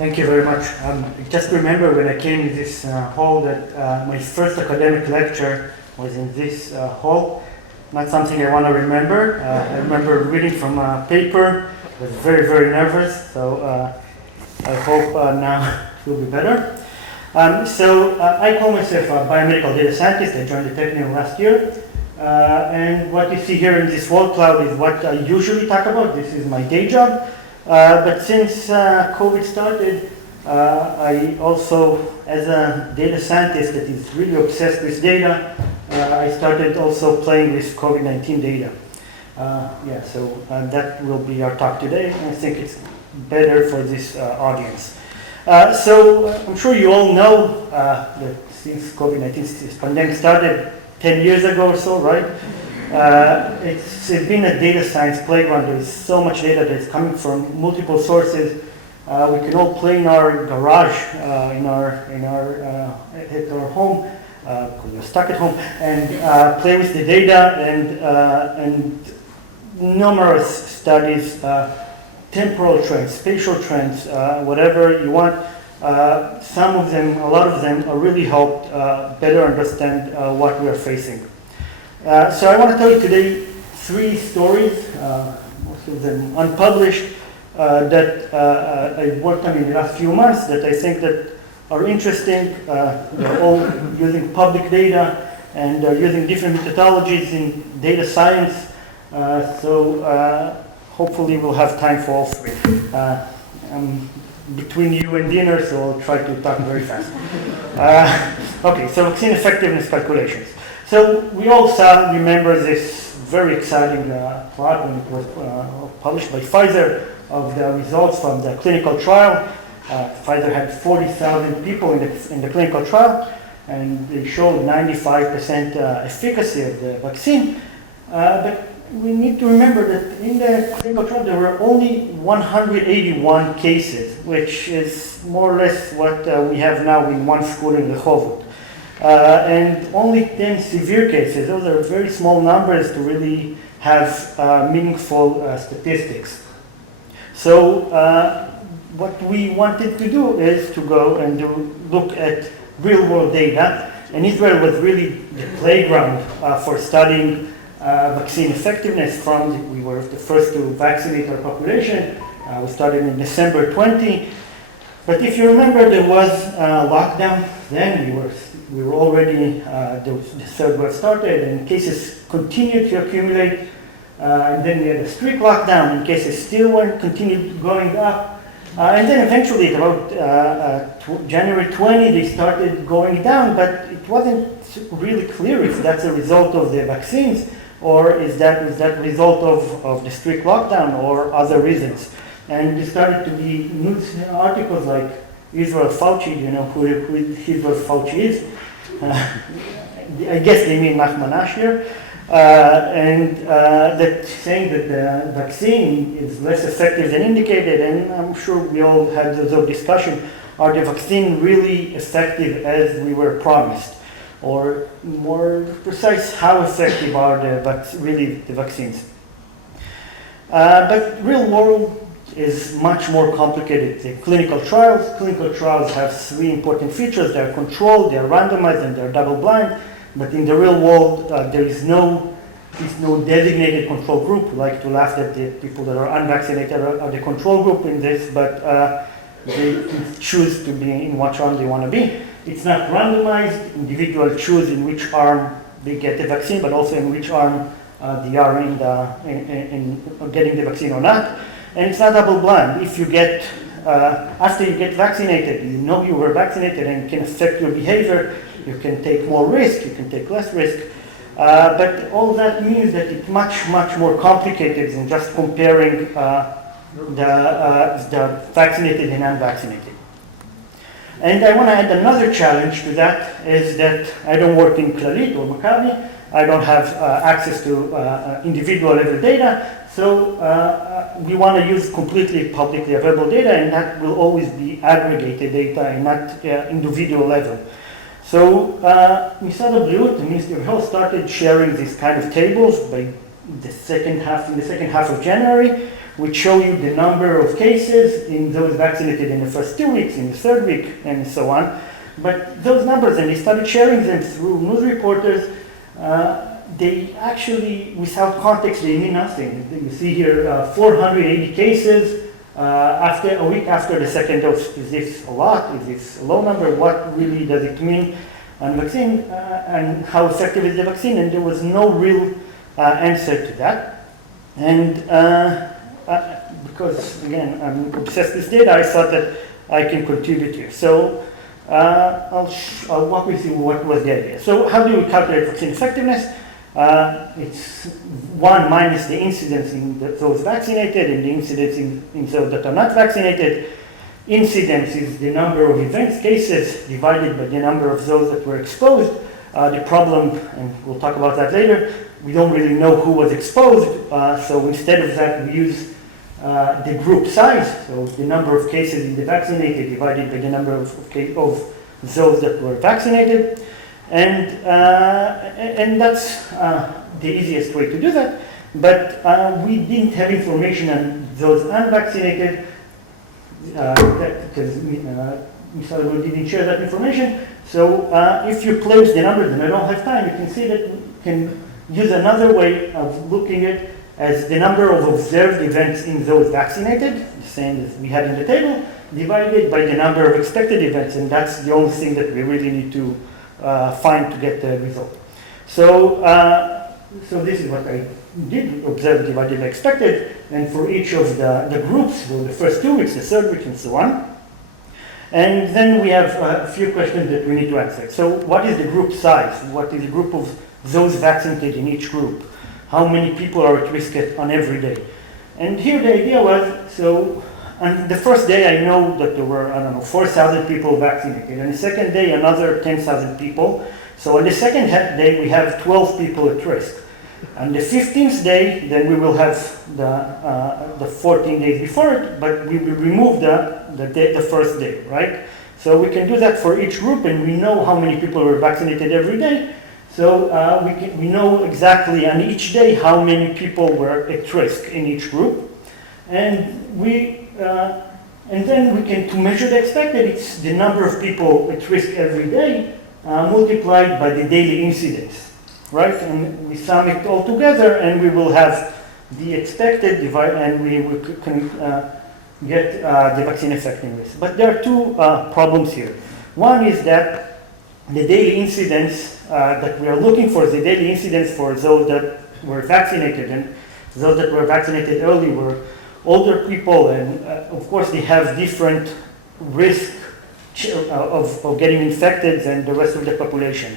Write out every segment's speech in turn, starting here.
Thank you very much. I just remember when I came to this hall that my first academic lecture was in this hall. Not something I want to remember. I remember reading from a paper. I was very, very nervous. So I hope now it will be better. I call myself a biomedical data scientist. I joined the Technion last year. And what you see here in this wall cloud is what I usually talk about. This is my day job. But since COVID started, I also, as a data scientist that is really obsessed with data, I started also playing with COVID-19 data. So that will be our talk today. I think it's better for this audience. I'm sure you all know that since COVID-19 pandemic started 10 years ago or so, right? It's been a data science playground. There's so much data that's coming from multiple sources. We can all play in our garage, at our home, because we're stuck at home, and play with the data and numerous studies, temporal trends, spatial trends, whatever you want. Some of them, a lot of them, really helped better understand what we are facing. So I want to tell you today 3 stories, most of them unpublished, that I worked on in the last few months that I think that are interesting. They're all using public data and they're using different methodologies in data science. Hopefully we'll have time for all 3. I'm between you and dinner, so I'll try to talk very fast. So vaccine effectiveness calculations. So we all remember this very exciting plot when it was published by Pfizer of the results from the clinical trial. Pfizer had 40,000 people in the clinical trial, and they showed 95% efficacy of the vaccine. But we need to remember that in the clinical trial there were only 181 cases, which is more or less what we have now in one school in Rehovot. And only 10 severe cases. Those are very small numbers to really have meaningful statistics. So what we wanted to do is to go and look at real-world data. And Israel was really the playground for studying vaccine effectiveness. We were the first to vaccinate our population. We started in December 20. But if you remember, there was a lockdown. Then we were already, the third wave started, and cases continued to accumulate. And then we had a strict lockdown, and cases still continued going up. And then eventually, at about January 20, they started going down, but it wasn't really clear if that's a result of the vaccines, or is that a result of the strict lockdown, or other reasons. And there started to be news articles like Israel Fauci, you know who Israel Fauci is. I guess they mean Nachman Asher. That saying that the vaccine is less effective than indicated, and I'm sure we all had those discussion. Are the vaccine really effective as we were promised? Or more precise, how effective are the vaccines? But real world is much more complicated than clinical trials. Clinical trials have 3 important features. They are controlled, they are randomized, and they are double-blind. But in the real world, there is no designated control group. We like to laugh that the people that are unvaccinated are the control group in this, but they choose to be in which arm they want to be. It's not randomized. Individuals choose in which arm they get the vaccine, but also in which arm they are in getting the vaccine or not. And it's not double-blind. If you get, after you get vaccinated, you know you were vaccinated and it can affect your behavior. You can take more risk, you can take less risk. But all that means that it's much, much more complicated than just comparing the vaccinated and unvaccinated. And I want to add another challenge to that, is that I don't work in Clalit or Maccabi. I don't have access to individual level data. So we want to use completely publicly available data, and that will always be aggregated data and not individual level. So Misad Abriut, the Ministry of Health, started sharing these kind of tables by in the second half of January, which show you the number of cases in those vaccinated in the first 2 weeks, in the third week, and so on. But those numbers, and they started sharing them through news reporters, they actually, without context, they mean nothing. You see here 480 cases after a week after the second dose. Is this a lot? Is this a low number? What really does it mean on vaccine, and how effective is the vaccine? And there was no real answer to that. And because, again, I'm obsessed with data, I thought that I can contribute here. So I'll walk with you what was the idea. So how do we calculate vaccine effectiveness? It's 1 minus the incidence in those vaccinated and the incidence in those that are not vaccinated. Incidence is the number of events, cases, divided by the number of those that were exposed. The problem, and we'll talk about that later, we don't really know who was exposed, so instead of that we use the group size, so the number of cases in the vaccinated divided by the number of those that were vaccinated. And that's the easiest way to do that, but we didn't have information on those unvaccinated because we didn't share that information. So if you place the numbers, and I don't have time, you can see that we can use another way of looking at it as the number of observed events in those vaccinated, the same as we had in the table, divided by the number of expected events, and that's the only thing that we really need to find to get the result. So, so this is what I did, observe divided by expected, and for each of the groups, for the first 2 weeks, the third week, and so on. And then we have a few questions that we need to answer. So what is the group size? What is the group of those vaccinated in each group? How many people are at risk on every day? And here the idea was, so on the first day I know that there were, 4,000 people vaccinated. On the second day, another 10,000 people. So on the second day, we have 12 people at risk. On the 15th day, then we will have the 14 days before it, but we will remove the first day, right? So we can do that for each group, and we know how many people were vaccinated every day. So we know exactly on each day how many people were at risk in each group. And then we can, to measure the expected, it's the number of people at risk every day multiplied by the daily incidence, right? And we sum it all together, and we will have the expected divide, and we can get the vaccine effectiveness. But there are two problems here. One is that the daily incidence that we are looking for is the daily incidence for those that were vaccinated, and those that were vaccinated early were older people, and of course they have different risk of getting infected than the rest of the population.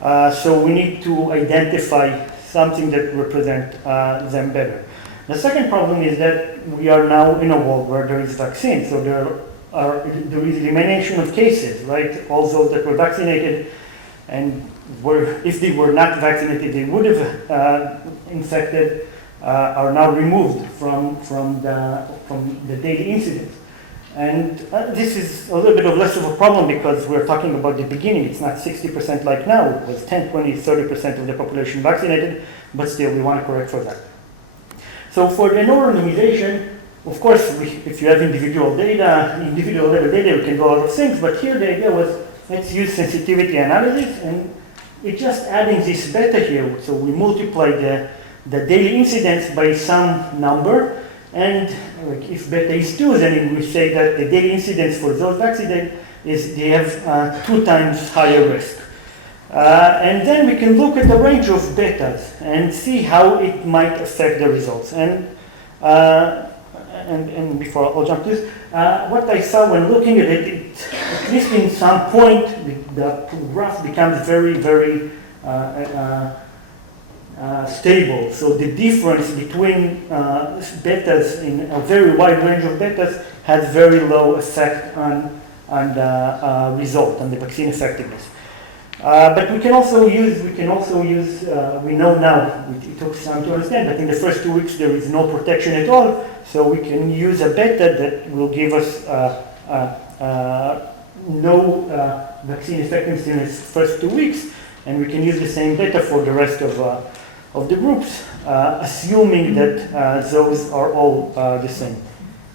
So we need to identify something that represents them better. The second problem is that we are now in a world where there is vaccine, so there is elimination of cases, right? All those that were vaccinated and if they were not vaccinated, they would have infected, are now removed from the daily incidence. And this is a little bit of less of a problem because we're talking about the beginning. It's not 60% like now. It was 10, 20, 30% of the population vaccinated, but still we want to correct for that. So for the normalization, of course, if you have individual level data, we can do a lot of things, but here the idea was, let's use sensitivity analysis, and it's just adding this beta here. So we multiply the daily incidence by some number, and like if beta is 2, then we say that the daily incidence for those vaccinated is they have 2 times higher risk. And then we can look at the range of betas and see how it might affect the results. And before I'll jump to this, what I saw when looking at it, at least in some point, the graph becomes very, very stable. So the difference between betas in a very wide range of betas has very low effect on the result, on the vaccine effectiveness. But we can also use, we know now, it took some to understand, but in the first 2 weeks there is no protection at all, so we can use a beta that will give us no vaccine effectiveness in the first 2 weeks, and we can use the same beta for the rest of the groups. assuming that those are all the same.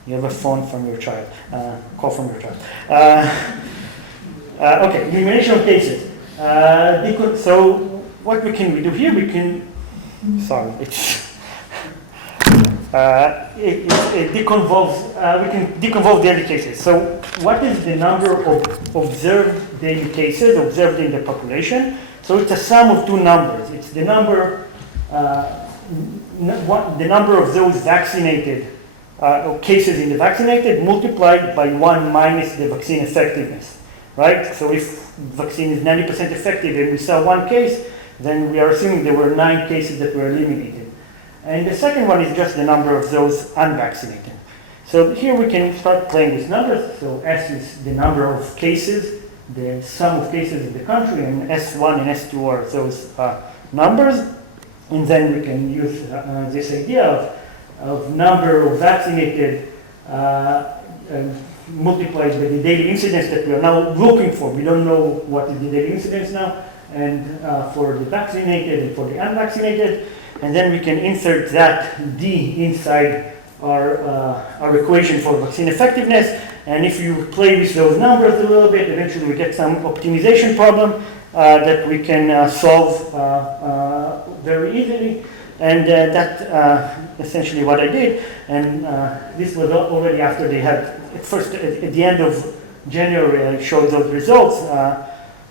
You have a phone from your child, call from your child. Okay, elimination of cases. So what we do here? We can, sorry, it deconvolves, we can deconvolve daily cases. So what is the number of observed daily cases observed in the population? So it's a sum of two numbers. It's the number of those vaccinated, or cases in the vaccinated multiplied by 1 minus the vaccine effectiveness, right? So if vaccine is 90% effective and we saw one case, then we are assuming there were 9 cases that were eliminated. And the second one is just the number of those unvaccinated. So here we can start playing with numbers. So S is the number of cases, the sum of cases in the country, and S1 and S2 are those numbers. And then we can use this idea of number of vaccinated multiplied by the daily incidence that we are now looking for. We don't know what is the daily incidence now, and for the vaccinated and for the unvaccinated. And then we can insert that D inside our equation for vaccine effectiveness. And if you play with those numbers a little bit, eventually we get some optimization problem that we can solve very easily. And that's essentially what I did. And this was already after they had, at the end of January, I showed those results.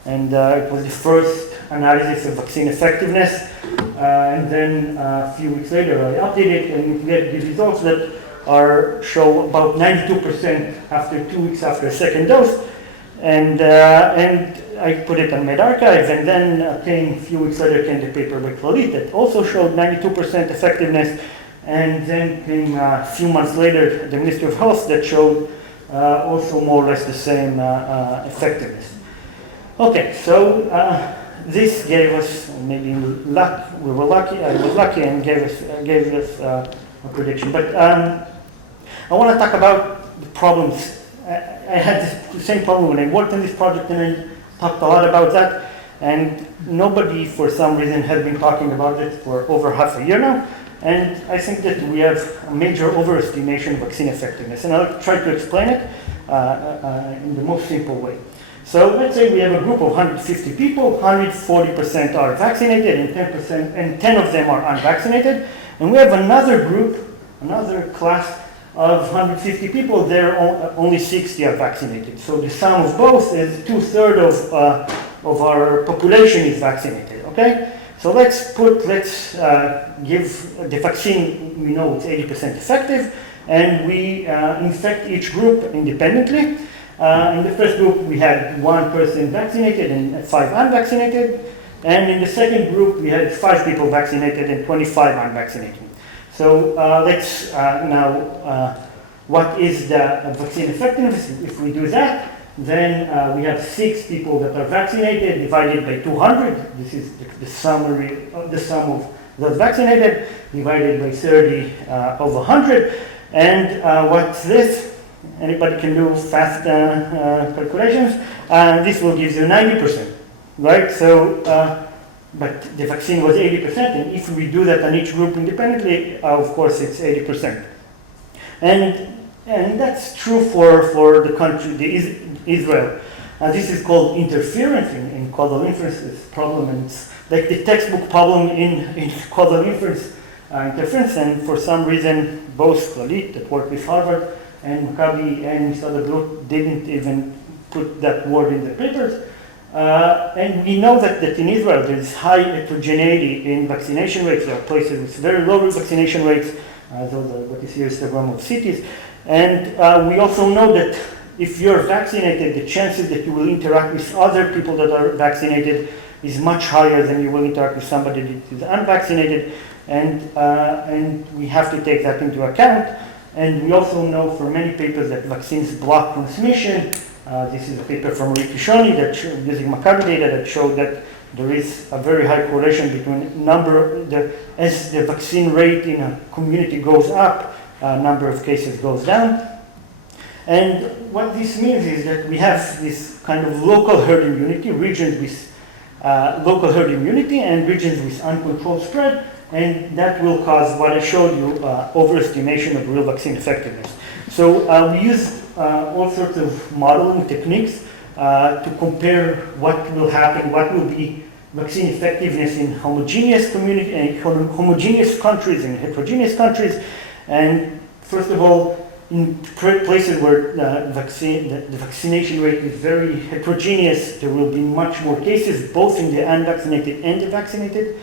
And it was the first analysis of vaccine effectiveness. And then a few weeks later, I updated it, and we get the results that show about 92% after 2 weeks after a second dose. And I put it on medRxiv, and then a few weeks later came the paper by Clalit that also showed 92% effectiveness. And then came a few months later the Ministry of Health that showed also more or less the same effectiveness. Okay, so this gave us maybe luck. We were lucky. I was lucky and gave us a prediction. But I want to talk about the problems. I had the same problem when I worked on this project, and I talked a lot about that. And nobody, for some reason, has been talking about it for over half a year now. And I think that we have a major overestimation of vaccine effectiveness. And I'll try to explain it in the most simple way. So let's say we have a group of 150 people, 140% are vaccinated and 10 of them are unvaccinated. And we have another group, another class of 150 people, there only 60 are vaccinated. So the sum of both is 2/3 of our population is vaccinated, okay? So let's give the vaccine, we know it's 80% effective, and we infect each group independently. In the first group, we had 1 person vaccinated and 5 unvaccinated. And in the second group, we had 5 people vaccinated and 25 unvaccinated. So let's now, what is the vaccine effectiveness? If we do that, then we have 6 people that are vaccinated divided by 200. This is the sum of those vaccinated divided by 30 over 100. And what's this? Anybody can do fast calculations. This will give you 90%, right? So, but the vaccine was 80%, and if we do that on each group independently, of course it's 80%. And that's true for the country, Israel. This is called interference in causal inference problem, and it's like the textbook problem in causal inference interference. And for some reason, both Clalit that worked with Harvard and Maccabi and Misad Ablut didn't even put that word in the papers. And we know that in Israel there is high heterogeneity in vaccination rates. There are places with very low vaccination rates. Those are what you see is the histogram of cities. And we also know that if you're vaccinated, the chances that you will interact with other people that are vaccinated is much higher than you will interact with somebody that is unvaccinated. And we have to take that into account. And we also know from many papers that vaccines block transmission. This is a paper from Ricky Shoni that using Maccabi data that showed that there is a very high correlation between as the vaccine rate in a community goes up, number of cases goes down. And what this means is that we have this kind of local herd immunity, regions with local herd immunity and regions with uncontrolled spread. and that will cause what I showed you, overestimation of real vaccine effectiveness. So we use all sorts of modeling techniques to compare what will happen, what will be vaccine effectiveness in homogeneous homogeneous countries and heterogeneous countries. And first of all, in places where the vaccination rate is very heterogeneous, there will be much more cases, both in the unvaccinated and the vaccinated.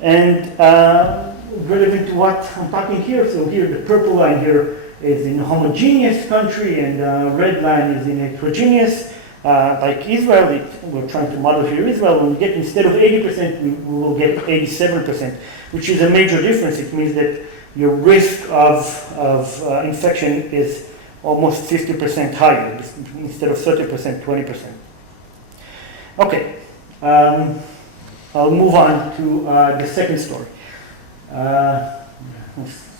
And relevant to what I'm talking here, so here the purple line here is in a homogeneous country, and the red line is in heterogeneous. Like Israel, we're trying to model here Israel, when we get, instead of 80%, we will get 87%, which is a major difference. It means that your risk of infection is almost 50% higher, instead of 30%, 20%. Okay, I'll move on to the second story.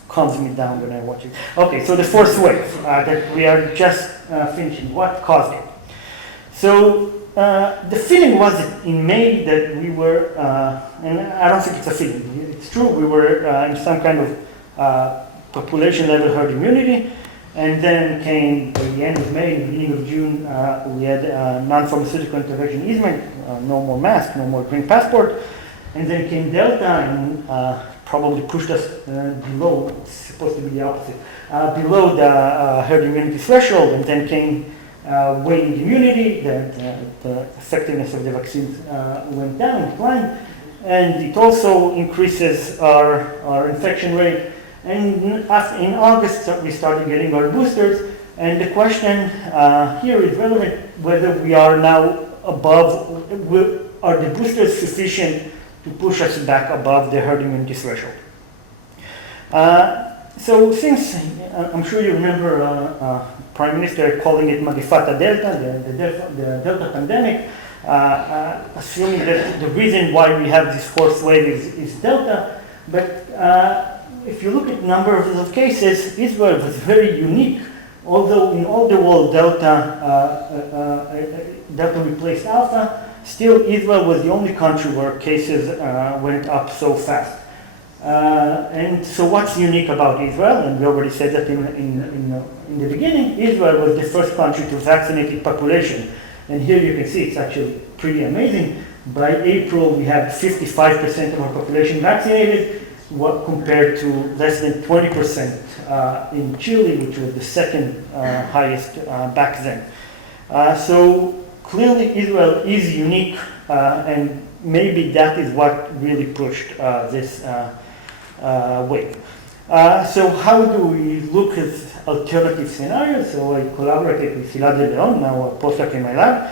Calms me down when I watch it. Okay, so the fourth wave that we are just finishing, what caused it? So the feeling was in May that we were, and I don't think it's a feeling, it's true, we were in some kind of population level herd immunity, and then came by the end of May, the beginning of June, we had non-pharmaceutical intervention easement, no more mask, no more green passport, and then came Delta and probably pushed us below, it's supposed to be the opposite, below the herd immunity threshold, and then came waning immunity, the effectiveness of the vaccines went down, declined, and it also increases our infection rate. And in August, we started getting our boosters, and the question here is relevant whether we are now above, are the boosters sufficient to push us back above the herd immunity threshold? So since, I'm sure you remember Prime Minister calling it Magifata Delta, the Delta pandemic, assuming that the reason why we have this fourth wave is Delta, but if you look at numbers of cases, Israel was very unique. Although in all the world Delta replaced Alpha, still Israel was the only country where cases went up so fast. And so what's unique about Israel, and we already said that in the beginning, Israel was the first country to vaccinate its population. And here you can see it's actually pretty amazing. By April, we have 55% of our population vaccinated, compared to less than 20% in Chile, which was the second highest back then. So clearly Israel is unique, and maybe that is what really pushed this wave. So how do we look at alternative scenarios? So I collaborated with Gilad Leon, now a postdoc in my lab,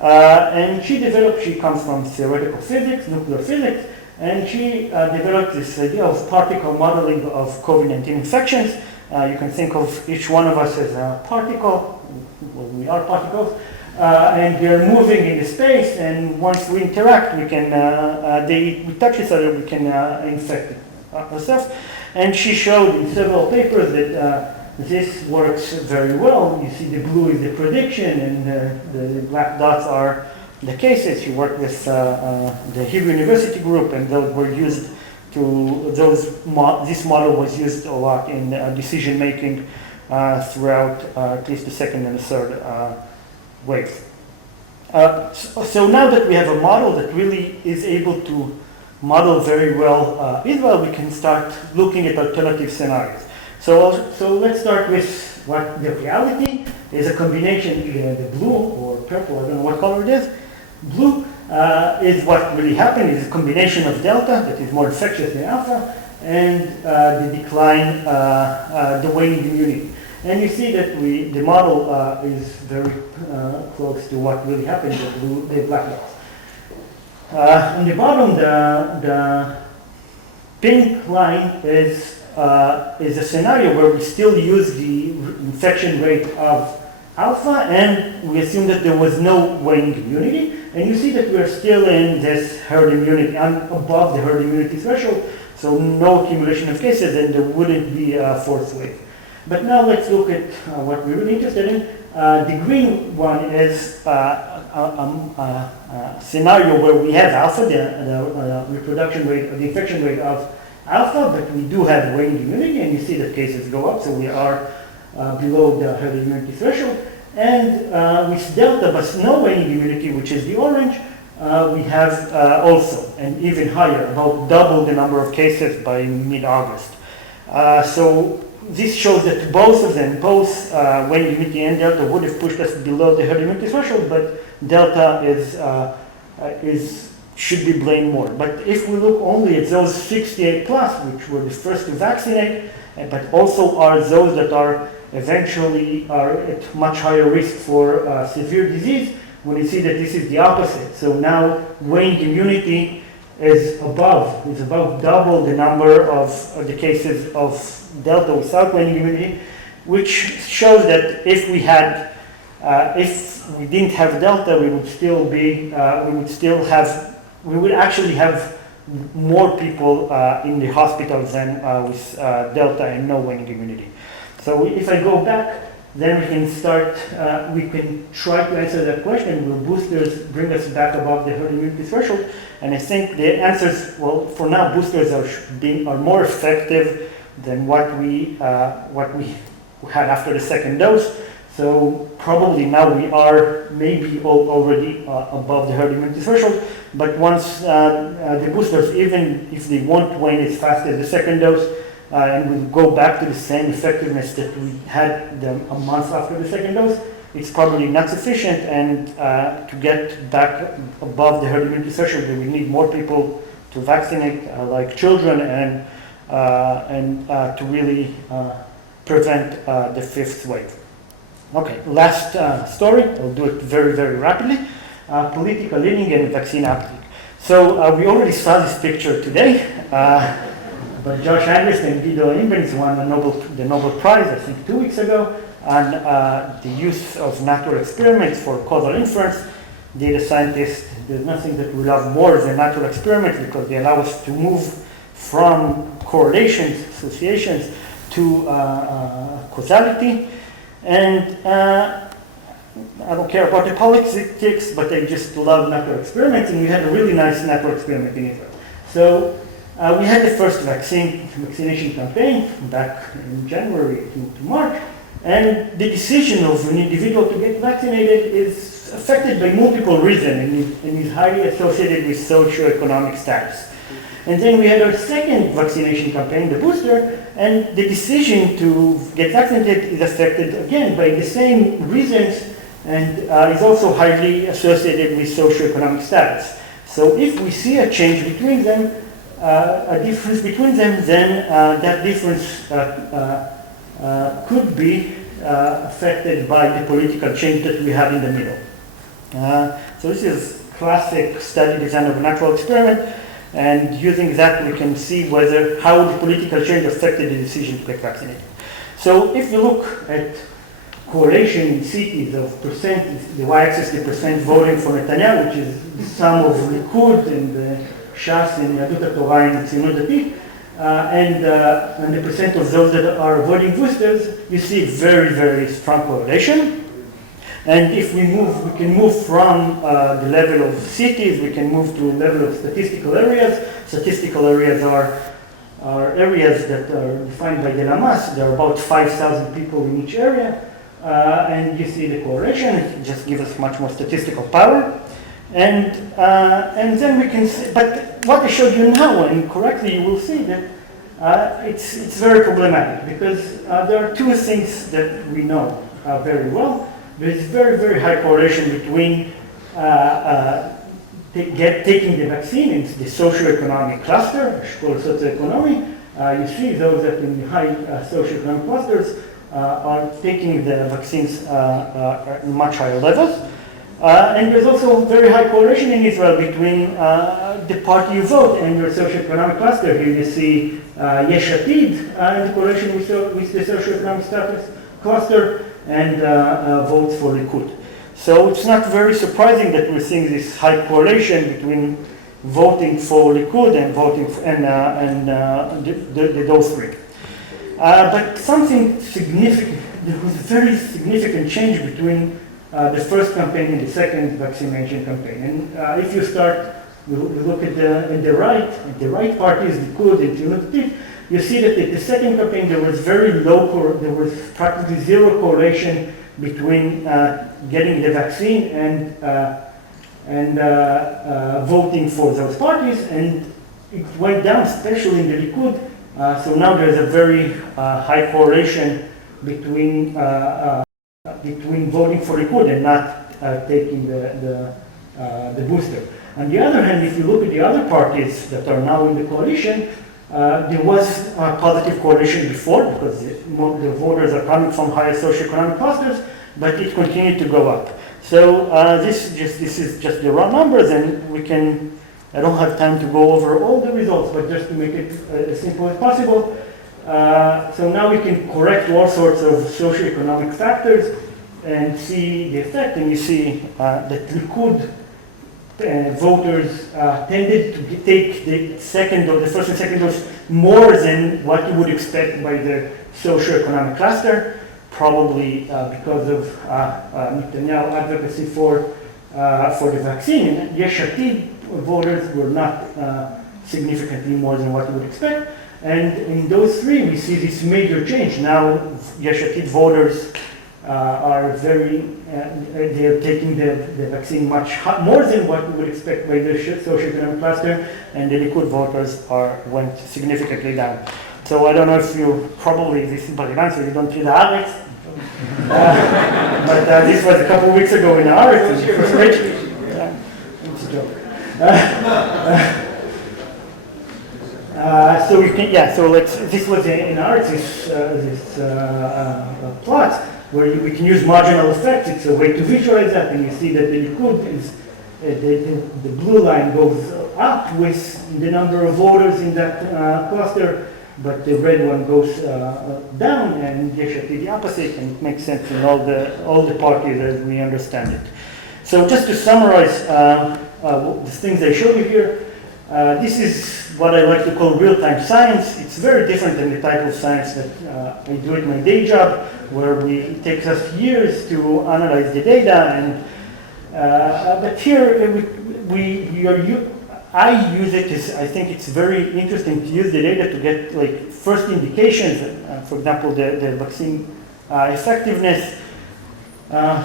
and she comes from theoretical physics, nuclear physics, and she developed this idea of particle modeling of COVID-19 infections. You can think of each one of us as a particle. Well, we are particles, and we are moving in the space, and once we interact, we can, we touch each other, we can infect ourselves. And she showed in several papers that this works very well. You see the blue is the prediction, and the black dots are the cases. She worked with the Hebrew University group, and those were used this model was used a lot in decision making throughout at least the second and the third wave. So now that we have a model that really is able to model very well Israel, we can start looking at alternative scenarios. So let's start with what the reality is. A combination, the blue or purple, I don't know what color it is. Blue is what really happened, is a combination of Delta, that is more infectious than Alpha, and the decline, the waning immunity. And you see that the model is very close to what really happened with the black dots. On the bottom, the pink line is a scenario where we still use the infection rate of Alpha, and we assume that there was no waning immunity. And you see that we're still in this herd immunity, above the herd immunity threshold, so no accumulation of cases, and there wouldn't be a fourth wave. But now let's look at what we're really interested in. The green one is a scenario where we have Alpha, the reproduction rate, or the infection rate of alpha, but we do have waning immunity, and you see that cases go up, so we are below the herd immunity threshold. And with delta, but no waning immunity, which is the orange, we have also, and even higher, about double the number of cases by mid-August. So this shows that both of them, both waning immunity and delta, would have pushed us below the herd immunity threshold, but delta should be blamed more. But if we look only at those 68 plus, which were the first to vaccinate, but also are those that are eventually are at much higher risk for severe disease, we see that this is the opposite. So now waning immunity is above double the number of the cases of delta without waning immunity, which shows that if we had, if we didn't have delta, we would actually have more people in the hospitals than with delta and no waning immunity. So if I go back, then we can start, we can try to answer that question, will boosters bring us back above the herd immunity threshold? And I think the answers, well, for now, boosters are more effective than what we had after the second dose. So probably now we are maybe already above the herd immunity threshold, but once the boosters, even if they won't wane as fast as the second dose, and we'll go back to the same effectiveness that we had a month after the second dose, it's probably not sufficient, and to get back above the herd immunity threshold, we need more people to vaccinate, like children, and to really prevent the fifth wave. Okay, last story. I'll do it very, very rapidly. Political leaning and vaccine uptake. So we already saw this picture today. But Josh Anderson and Guido Imbens won the Nobel Prize, I think 2 weeks ago, on the use of natural experiments for causal inference. Data scientists, there's nothing that we love more than natural experiments because they allow us to move from correlations, associations, to causality. And I don't care about the politics, but I just love natural experiments, and we had a really nice natural experiment in Israel. So we had the first vaccination campaign back in January to March, and the decision of an individual to get vaccinated is affected by multiple reasons and is highly associated with socioeconomic status. And then we had our second vaccination campaign, the booster, and the decision to get vaccinated is affected again by the same reasons and is also highly associated with socioeconomic status. So if we see a change between them, a difference between them, then that difference could be affected by the political change that we have in the middle. So this is classic study design of a natural experiment, and using that we can see how the political change affected the decision to get vaccinated. So if you look at correlation in cities of percent, the y-axis the percent voting for Netanyahu, which is the sum of Likud and Shas and Yadut HaTorah and Tzionut Datit, and the percent of those that are avoiding boosters, you see very, very strong correlation. And if we can move from the level of cities, we can move to a level of statistical areas. Statistical areas are areas that are defined by the Lamas. There are about 5,000 people in each area. And you see the correlation. It just gives us much more statistical power. And then we can see, but what I showed you now, and correctly you will see that it's very problematic because there are two things that we know very well. There is very, very high correlation between taking the vaccine in the socioeconomic cluster, called socioeconomy. You see those that in the high socioeconomic clusters are taking the vaccines at much higher levels. And there's also very high correlation in Israel between the party you vote and your socioeconomic cluster. Here you see Yesh Atid in correlation with the socioeconomic status cluster, and votes for Likud. So it's not very surprising that we're seeing this high correlation between voting for Likud and voting for, those three. But something significant, there was a very significant change between the first campaign and the second vaccination campaign. And if you start you look at the right party is Likud and Tzionut Dati, you see that at the second campaign there was there was practically zero correlation between getting the vaccine and voting for those parties, and it went down, especially in the Likud. So now there's a very high correlation between voting for Likud and not taking the booster. On the other hand, if you look at the other parties that are now in the coalition, there was a positive correlation before because the voters are coming from higher socioeconomic clusters, but it continued to go up. So this is just the raw numbers, and we can. I don't have time to go over all the results, but just to make it as simple as possible. So now we can correct all sorts of socioeconomic factors and see the effect, and you see that Likud voters tended to take the first and second dose more than what you would expect by the socioeconomic cluster, probably because of Netanyahu advocacy for the vaccine. And Yesh Atid voters were not significantly more than what you would expect. And in those three, we see this major change. Now, Yesh Atid voters are they're taking the vaccine much more than what we would expect by the socioeconomic cluster, and the Likud voters went significantly down. So I don't know if this is Bar-Ilan, so you don't read the Haaretz. But this was a couple of weeks ago in the Haaretz. It's a joke. So we can, so this was in Haaretz, this plot, where we can use marginal effects. It's a way to visualize that, and you see that the Likud is, the blue line goes up with the number of voters in that cluster, but the red one goes down, and Yesh Atid the opposite, and it makes sense in all the parties as we understand it. So just to summarize the things I showed you here, this is what I like to call real-time science. It's very different than the type of science that I do at my day job, where it takes us years to analyze the data. And but here I use it as I think it's very interesting to use the data to get first indications. For example, the vaccine effectiveness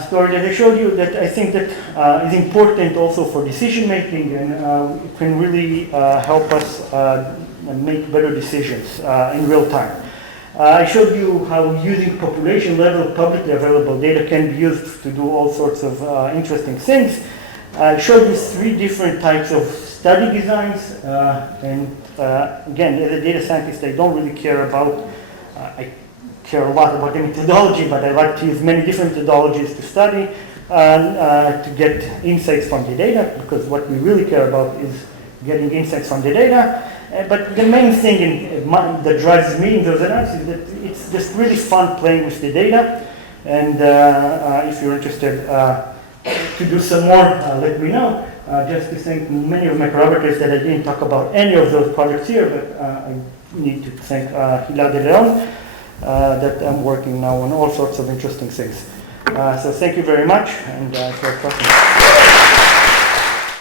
story that I showed you, that I think that is important also for decision making, and it can really help us make better decisions in real time. I showed you how using population level publicly available data can be used to do all sorts of interesting things. I showed you 3 different types of study designs, and again, as a data scientist, I don't really care about I care a lot about the methodology, but I like to use many different methodologies to study and to get insights from the data, because what we really care about is getting insights from the data. But the main thing that drives me in those analyses is that it's just really fun playing with the data. And if you're interested to do some more, let me know. Just to thank many of my collaborators that I didn't talk about any of those projects here, but I need to thank Hilaire de Leon, that I'm working now on all sorts of interesting things. So thank you very much, and for talking.